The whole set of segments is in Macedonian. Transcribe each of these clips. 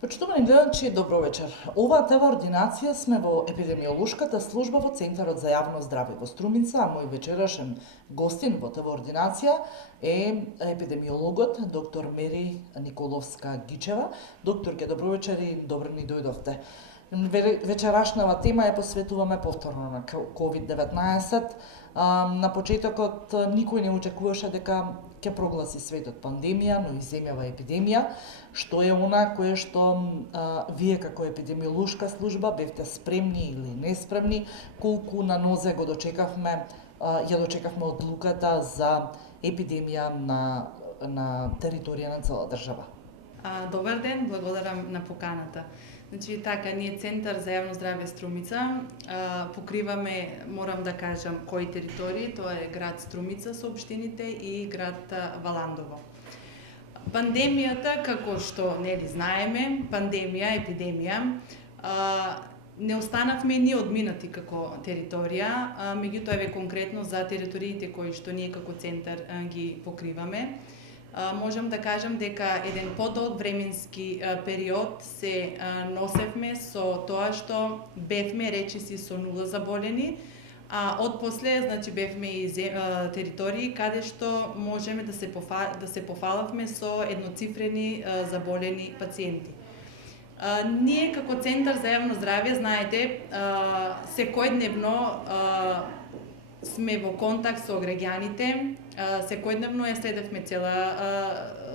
Почитувани гледачи, добро вечер. Оваа ТВ ординација сме во епидемиолошката служба во Центарот за јавно здравје во Струмица, а мој вечерашен гостин во ТВ ординација е епидемиологот доктор Мери Николовска Гичева. Докторке, добро вечер и добро ни дојдовте. Вечерашнава тема ја посветуваме повторно на COVID-19. На почетокот никој не очекуваше дека ќе прогласи светот пандемија, но и земјава епидемија, што е она кое што вие како епидемиолошка служба бевте спремни или неспремни, колку на нозе го дочекавме, ја дочекавме одлуката за епидемија на територија на цела држава. Добар ден, благодарам на поканата. Значи, така, ние Центар за јавно здравје Струмица покриваме, морам да кажам, кои територии, тоа е град Струмица со општините и град Валандово. Пандемијата, како што нели знаеме, пандемија, епидемија, не останавме ние одминати како територија, меѓутоа еве конкретно за териториите кои што ние како центар ги покриваме. Можам да кажам дека еден подолг временски период се носевме со тоа што бевме речиси со нула заболени, а отпосле, значи, бевме и територии каде што можеме да се пофалавме со едноцифрени заболени пациенти. Ние како Центар за јавно здравје, знаете, секојдневно сме во контакт со граѓаните, секојдневно ја следевме цела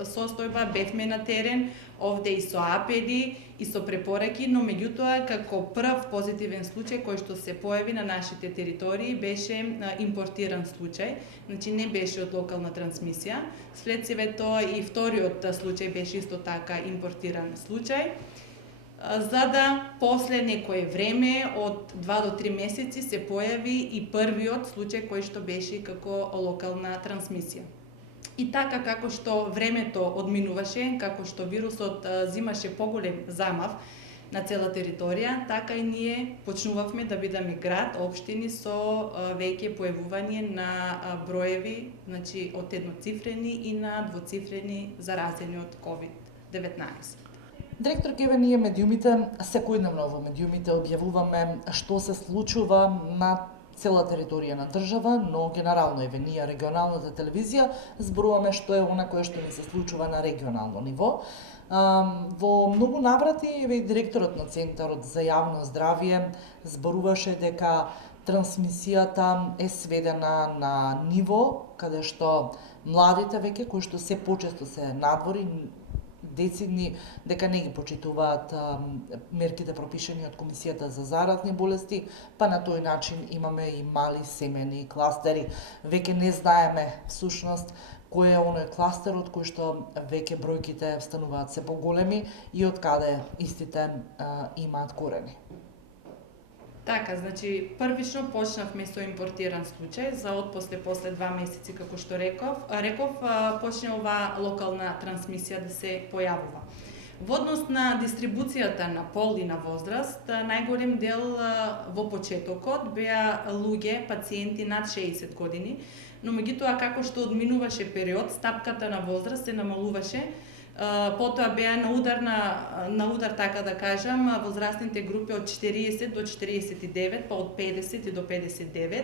состојба, бевме на терен, овде и со апели, и со препораки, но меѓутоа како прв позитивен случај кој што се појави на нашите територии беше импортиран случај, значи не беше од локална трансмисија. След себе тоа и вториот случај беше исто така импортиран случај, за да после некое време, од 2 до 3 месеци, се појави и првиот случај кој што беше како локална трансмисија. И така како што времето одминуваше, како што вирусот зимаше поголем замав на цела територија, така и ние почнувавме да бидеме град, општини со веќе појавување на броеви, значи од едноцифрени и на двоцифрени заразени од COVID-19. Директор Кеве, ние медиумите, секојдневно во медиумите објавуваме што се случува на цела територија на држава, но генерално еве ние регионалната телевизија зборуваме што е она кое што ни се случува на регионално ниво. Во многу наврати еве и директорот на Центарот за јавно здравје зборуваше дека трансмисијата е сведена на ниво каде што младите веќе кои што се почесто се надвори, децидни, дека не ги почитуваат мерките пропишани од Комисијата за заразни болести, па на тој начин имаме и мали семени кластери. Веќе не знаеме всушност кој е оној кластерот кој што веќе бројките стануваат се поголеми и од каде истите имаат корени. Така, значи, првично почнавме со импортиран случај, за отпосле после 2 месеци, како што реков, почне оваа локална трансмисија да се појавува. Во однос на дистрибуцијата на пол и на возраст, најголем дел во почетокот беа луѓе, пациенти над 60 години, но меѓутоа како што одминуваше период, стапката на возраст се намалуваше. Потоа беа на удар, така да кажам, возрастните групи од 40 до 49, па од 50 до 59,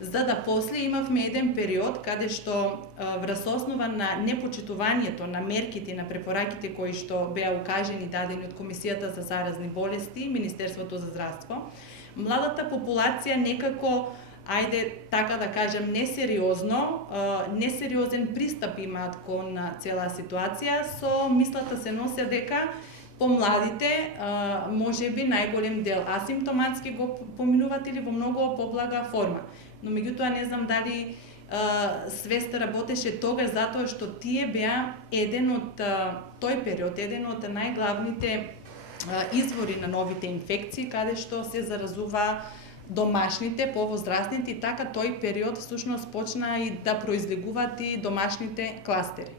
за да после имавме еден период каде што врз основа на непочитувањето на мерките и на препораките кои што беа укажени дадени од Комисијата за заразни болести и Министерството за здравство, младата популација некако, ајде така да кажем, несериозен пристап имаат кон цела ситуација, со мислата се носеа дека помладите можеби најголем дел асимптоматски го поминуваат или во многу поблага форма. Но меѓутоа не знам дали свеста работеше тогаш, затоа што тие беа еден од тој период, еден од најглавните извори на новите инфекции, каде што се заразува домашните, повозрастните, и така тој период всушност почна и да произлегуваат и домашните кластери.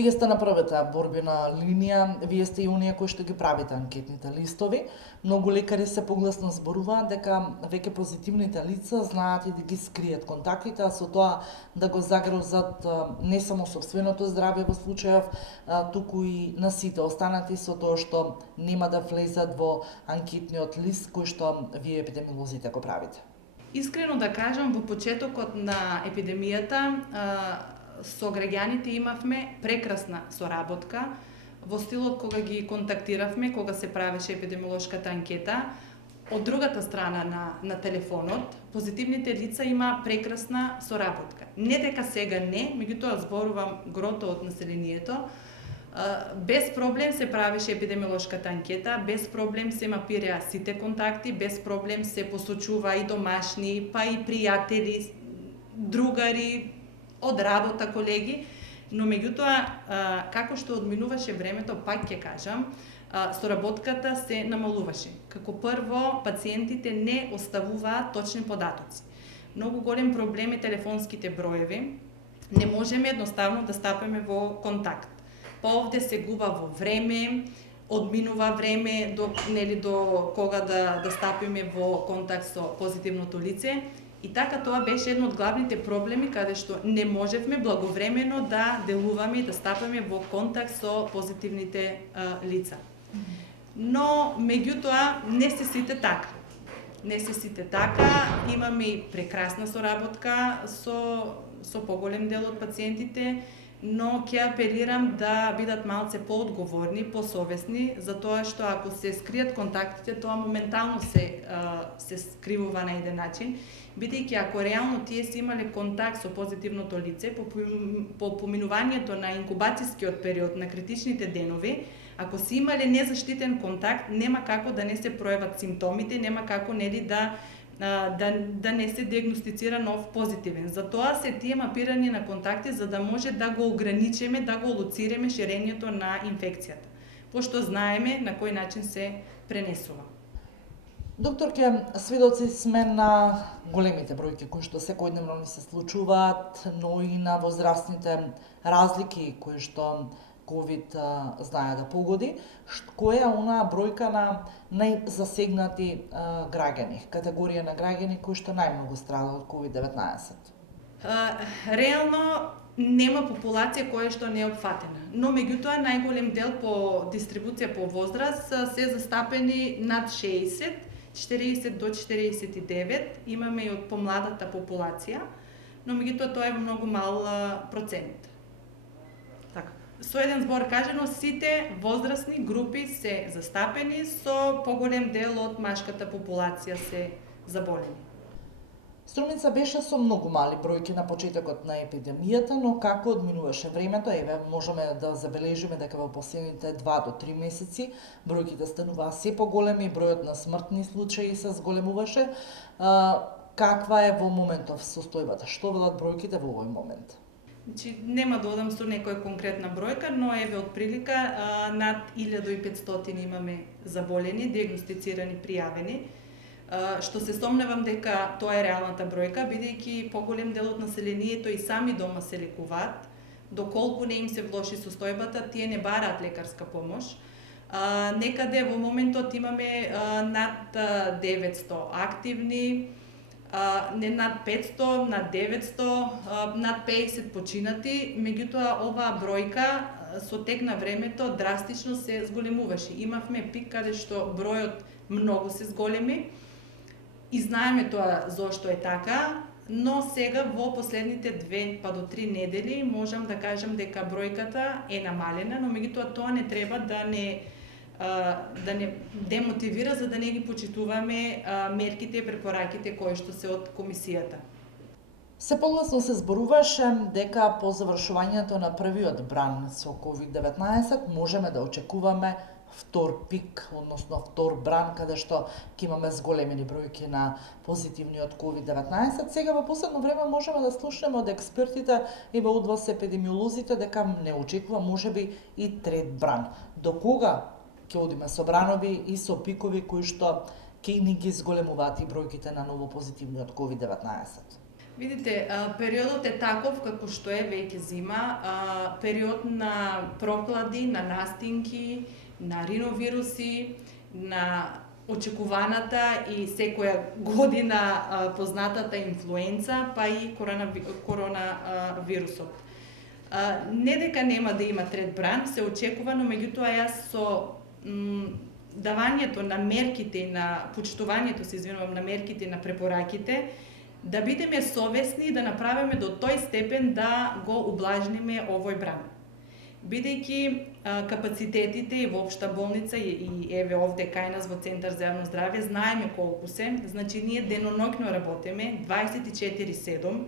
Вие сте на првата борбена линија, вие сте и оние кои што ги правите анкетните листови. Многу лекари се погласно зборуваат дека веќе позитивните лица знаат и да ги скриет контактите, а со тоа да го загрозат не само сопственото здравје во случајов, туку и на сите останати со тоа што нема да влезат во анкетниот лист кој што вие епидемиолозите го правите. Искрено да кажам, во почетокот на епидемијата со граѓаните имавме прекрасна соработка во стилот кога ги контактиравме, кога се правеше епидемиолошката анкета. Од другата страна на телефонот, позитивните лица има прекрасна соработка. Не дека сега не, меѓутоа зборувам грото од населението, без проблем се правеше епидемиолошката анкета, без проблем се мапираа сите контакти, без проблем се посочува и домашни, па и пријатели, другари, од работа, колеги, но меѓутоа, како што одминуваше времето, пак ќе кажам, соработката се намалуваше. Како прво, пациентите не оставуваат точни податоци. Многу голем проблем е телефонските броеви. Не можеме едноставно да стапеме во контакт. Па овде се губа во време, одминува време до кога да стапиме во контакт со позитивното лице. И така тоа беше едно од главните проблеми каде што не можевме благовремено да делуваме и да стапаме во контакт со позитивните лица. Но меѓутоа не се сите така. Не се сите така, имаме и прекрасна соработка со поголем дел од пациентите, но ќе апелирам да бидат малце поодговорни, посовесни, затоа што ако се скријат контактите, тоа моментално се скривува на еден начин, бидејќи ако реално тие се имале контакт со позитивното лице, по поминувањето на инкубацијскиот период, на критичните денови, ако се имале незаштитен контакт, нема како да не се пројават симптомите, нема како да не се диагностицира нов позитивен. Затоа се тие мапирање на контакти за да може да го ограничиме, да го лоциреме ширењето на инфекцијата, пошто знаеме на кој начин се пренесува. Докторке, сведоци сме на големите бројки кои што секојдневно ни се случуваат, но и на возрастните разлики кои што ковид знае да погоди. Која е онаа бројка на најзасегнати граѓани, категорија на граѓани кои што најмногу страда од COVID-19? Реално нема популација која што не е опфатена, но меѓутоа најголем дел по дистрибуција по возраст се застапени над 60, 40 до 49, имаме и од помладата популација, но меѓутоа тоа е многу мал процент. Така. Со еден збор кажано, сите возрастни групи се застапени, со поголем дел од машката популација се заболени. Струмица беше со многу мали бројки на почетокот на епидемијата, но како одминуваше времето, можеме да забележиме дека во последните 2 до 3 месеци бројките стануваа се поголеми, бројот на смртни случаи се зголемуваше. Каква е во моментов состојбата? Што велат бројките во овој момент? Значи, нема да одам со некоја конкретна бројка, но еве од прилика над 1500 имаме заболени, диагностицирани, пријавени. Што се сомневам дека тоа е реалната бројка, бидејќи поголем дел од населението и сами дома се лекуваат, доколку не им се влоши состојбата, тие не бараат лекарска помош. Некаде во моментот имаме над 900 активни, не над 500, над 900, над 50 починати, меѓутоа оваа бројка со тек на времето драстично се зголемуваше. Имавме пик каде што бројот многу се зголеми и знаеме тоа зошто е така, но сега во последните 2 па до 3 недели можам да кажам дека бројката е намалена, но меѓутоа тоа не треба да не демотивира за да не ги почитуваме мерките и препораките кои што се од комисијата. Се погласно се зборуваше дека по завршувањето на првиот бран со COVID-19 можеме да очекуваме втор пик, односно втор бран, каде што ќе имаме зголемени бројки на позитивни од COVID-19. Сега во последно време можеме да слушнеме од експертите и во одвос епидемиолозите дека не очекува можеби и трет бран. До кога ќе одиме со бранови и со пикови кои што ќе ни ги зголемуваат и бројките на ново позитивни од COVID-19? Видите, периодот е таков како што е веќе зима, период на проклади, на настинки, на риновируси, на очекуваната и секоја година познатата инфлуенца, па и коронавирусот. Не дека нема да има трет бран, се очекува, но меѓутоа јас со давањето на мерките и на почитувањето, на мерките и на препораките, да бидеме совесни и да направиме до тој степен да го ублажниме овој бран. Бидејќи капацитетите и во општа болница и еве овде кај нас во Центар за јавно здравје знаеме колку се, значи ние деноноќно работиме 24/7,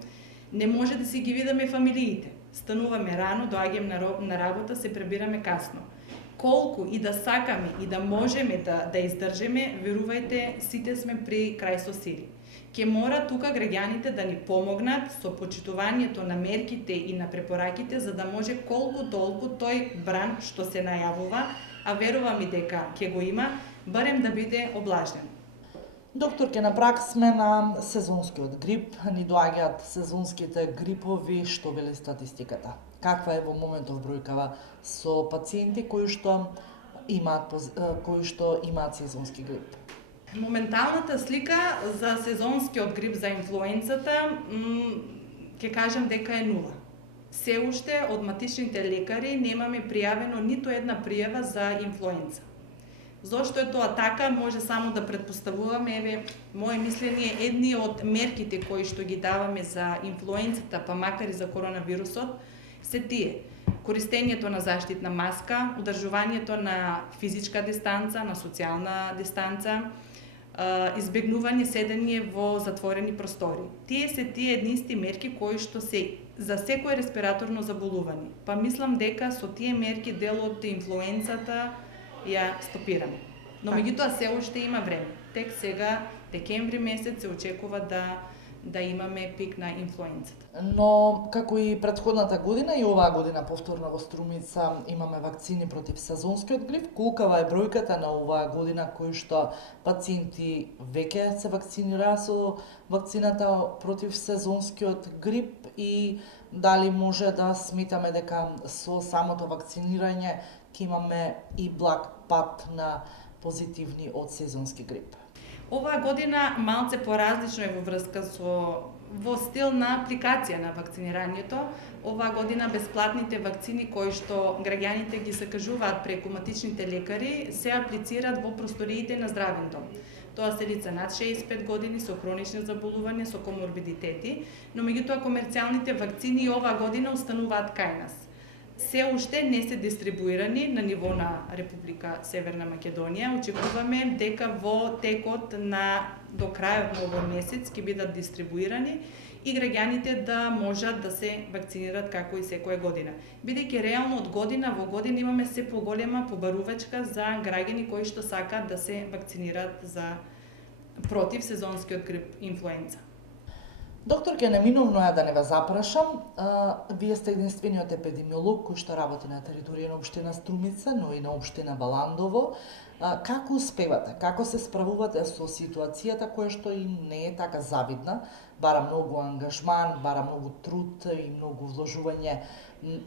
не може да си ги видиме фамилиите. Стануваме рано, доаѓаме на работа, се пребираме касно. Колку и да сакаме и да можеме да издржиме, верувајте, сите сме при крај со сили. Ке мора тука граѓаните да ни помогнат со почитувањето на мерките и на препораките, за да може колку толку тој бран што се најавува, а верувам и дека ќе го има, барем да биде облажнен. Докторке, на прак сме на сезонскиот грип, ни доаѓаат сезонските грипови, што вели статистиката. Каква е во моментов бројкава со пациенти кои што имаат сезонски грип? Моменталната слика за сезонскиот грип, за инфлуенцата, ќе кажам дека е нула. Се уште од матичните лекари немаме пријавено ниту една пријава за инфлуенца. Зошто е тоа така, може само да претпоставуваме, еве, моje мислење, едни од мерките кои што ги даваме за инфлуенцата, па макар и за коронавирусот, се тие. Користењето на заштитна маска, одржувањето на физичка дистанца, на социјална дистанца, избегнување седење во затворени простори. Тие се тие еднисти мерки кои што се за секое респираторно заболување. Па мислам дека со тие мерки дел од инфлуенцата ја стопираме. Но меѓутоа се уште има време. Тек сега, декември месец, се очекува да имаме пик на инфлуенцата. Но, како и претходната година, и оваа година повторно во Струмица имаме вакцини против сезонскиот грип. Колкава е бројката на оваа година кои што пациенти веќе се вакцинираа со вакцината против сезонскиот грип и дали може да сметаме дека со самото вакцинирање ќе имаме и благ пат на позитивни од сезонски грип? Оваа година малце поразлично е во врска во стил на апликација на вакцинирањето. Оваа година бесплатните вакцини кои што граѓаните ги закажуваат преку матичните лекари се аплицираат во просториите на здравен дом. Тоа се лица над 65 години со хронични заболувања, со коморбидитети, но меѓутоа комерцијалните вакцини оваа година остануваат кај нас. Се уште не се дистрибуирани на ниво на Република Северна Македонија. Очекуваме дека во текот до крајот на овој месец ќе бидат дистрибуирани и граѓаните да можат да се вакцинират како и секоја година. Бидејќи реално од година во година имаме се поголема побарувачка за граѓани кои што сакаат да се вакцинираат против сезонскиот грип инфлуенца. Докторке, неминовно е да не ве запрашам. Вие сте единствениот епидемиолог кој што работи на територија на општина Струмица, но и на општина Баландово. Како успевате? Како се справувате со ситуацијата која што и не е така завидна, бара многу ангажман, бара многу труд и многу вложување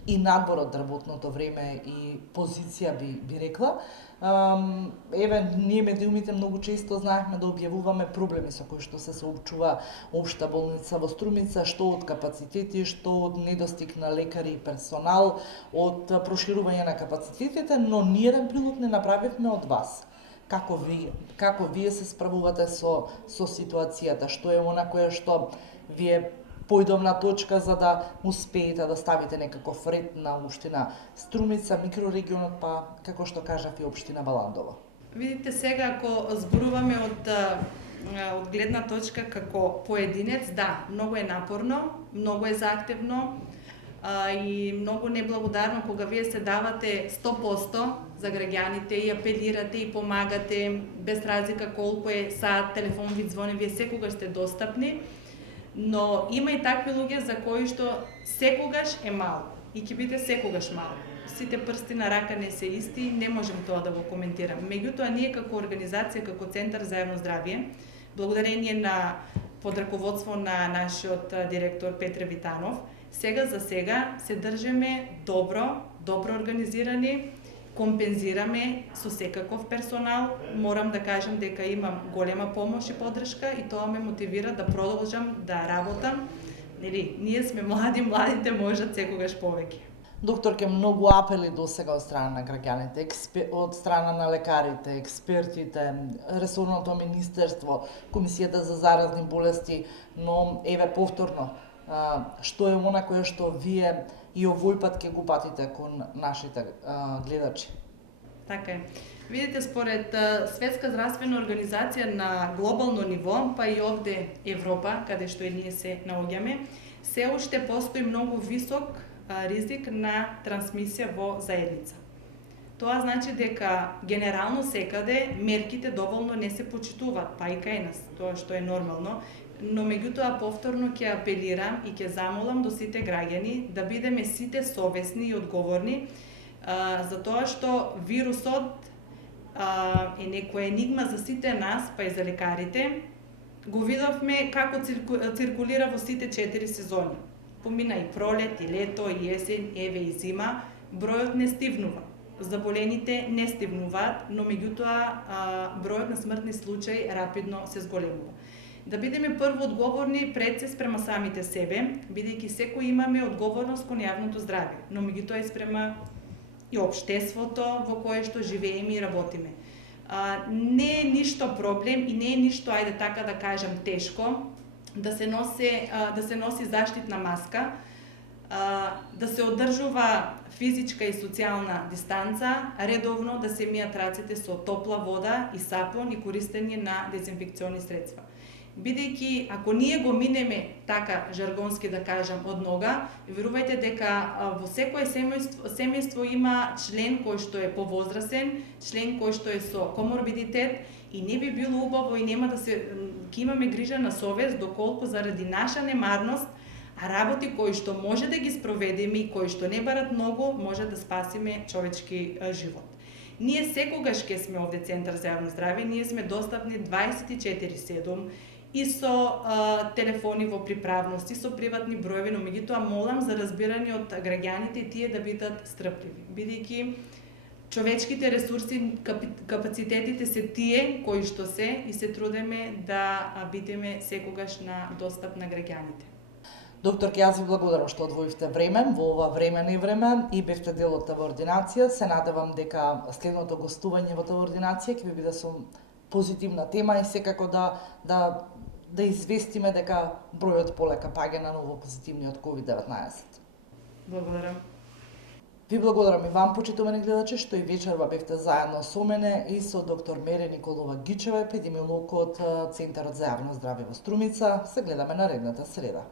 и надвор од работното време и позиција би рекла. Еве, ние медиумите многу често знаехме да објавуваме проблеми со кои што се соочува општа болница во Струмица, што од капацитети, што од недостиг на лекари и персонал, од проширување на капацитетите, но ниеден прилог не направивме од вас. Како вие се справувате со ситуацијата? Што е она кое што вие појдовна точка за да успеете да ставите некаков ред на општина Струмица, микрорегионот, па како што кажав и општина Баландово? Видите, сега ако зборуваме од гледна точка како поединец, да, многу е напорно, многу е заактивно и многу неблагодарно кога вие се давате 100% за граѓаните и апелирате и помагате без разлика колку е саат, телефон ви звони, вие секогаш сте достапни. Но има и такви луѓе за кои што секогаш е малку и ќе биде секогаш малку. Сите прсти на рака не се исти, не можем тоа да го коментирам. Меѓутоа, ние како организација, како Центар за јавно здравје, благодарение на под раководство на нашиот директор Петре Витанов. Сега за сега се држиме добро организирани, компензираме со секаков персонал. Морам да кажам дека имам голема помош и поддршка и тоа ме мотивира да продолжам да работам. Нели, ние сме младите можат секогаш повеќе. Докторке, многу апели до сега од страна на граѓаните, од страна на лекарите, експертите, ресорното министерство, Комисијата за заразни болести, но еве повторно, што е она кое што вие и овој пат ќе го патите кон нашите гледачи? Така е. Видите, според Светска здравствена организација на глобално ниво, па и овде Европа, каде што и ние се наоѓаме, се уште постои многу висок ризик на трансмисија во заедница. Тоа значи дека генерално секаде мерките доволно не се почитуваат, па и кај нас, тоа што е нормално, но меѓутоа повторно ќе апелирам и ќе замолам до сите граѓани да бидеме сите совесни и одговорни, затоа што вирусот е некоја енигма за сите нас, па и за лекарите. Го видовме како циркулира во сите 4 сезони. Помина и пролет, и лето, и есен, еве и зима, бројот не стивнува. Заболените не стивнуваат, но меѓутоа бројот на смртни случаи рапидно се зголемува. Да бидеме прво одговорни пред се спрема самите себе, бидејќи секој имаме одговорност кон јавното здравје, но меѓутоа и спрема и општеството во кое што живееме и работиме. Не е ништо проблем и не е ништо, ајде така да кажам, тешко да се носи заштитна маска, да се одржува физичка и социјална дистанца, редовно да се мијат рацете со топла вода и сапун и користење на дезинфекциони средства. Бидејќи ако ние го минеме така жаргонски да кажам од нога, верувајте дека во секое семејство има член кој што е повозрасен, член кој што е со коморбидитет и не би било убаво и нема да се ќе имаме грижа на совест доколку заради наша немарност, а работи кои што може да ги спроведеме и кои што не барат многу, може да спасиме човечки живот. Ние секогаш ќе сме овде Центар за јавно здравје, ние сме достапни 24/7 и со телефони во приправност, и со приватни броеви, но меѓутоа молам за разбирање од граѓаните и тие да бидат стрпливи, бидејќи човечките ресурси, капацитетите се тие кои што се и се трудеме да бидеме секогаш на достап на граѓаните. Докторке, јас ви благодарам што одвоивте време во ова време невреме и бевте дел од таа ординација. Се надевам дека следното гостување во таа ординација ќе ви биде со позитивна тема и секако да известиме дека бројот полека паѓа на ново позитивниот COVID-19. Благодарам. Ви благодарам и вам, почитувани гледачи, што и вечерва бевте заедно со мене и со доктор Мере Николова Гичева, епидемиолог од Центарот за јавно здравје во Струмица. Се гледаме наредната среда.